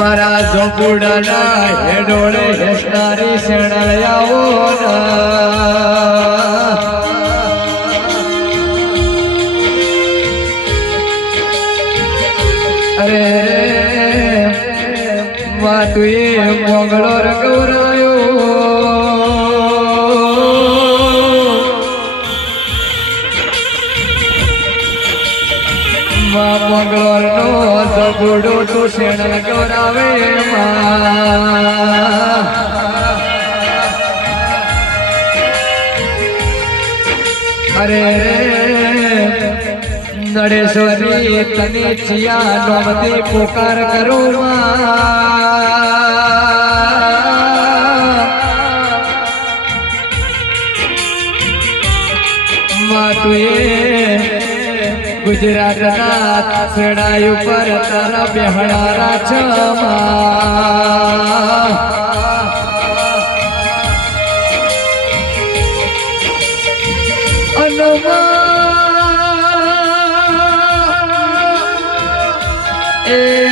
મારા જોગુડાના હેડોળે હેસનારી શેણાયાઓ અરે વાતુએ મોગળો રગવરાયો મંગળનો સગુડો તું શેણ ગૌરાવે અરે નડેશ્વરી તને છિયા નોમતી પોકાર કરો માં તુએ ગુજરાતના સેડાઈ ઉપર તારા બેહણારા છમા અનુમા એ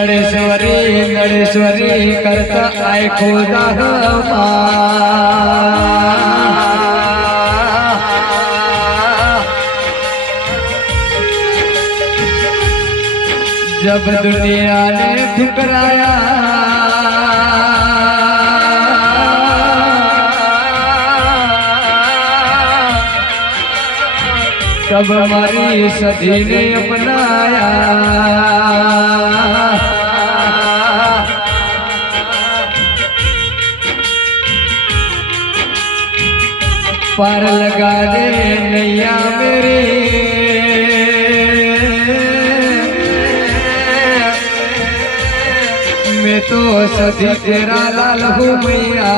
નડેશ્વરી નડેશ્વરી કરતા આય ખોદા जब दुनिया ने ठुकराया तब हमारी सदी ने अपनाया पार लगा दे नैया मेरे मैं तो सदी तेरा लाल हूँ मैया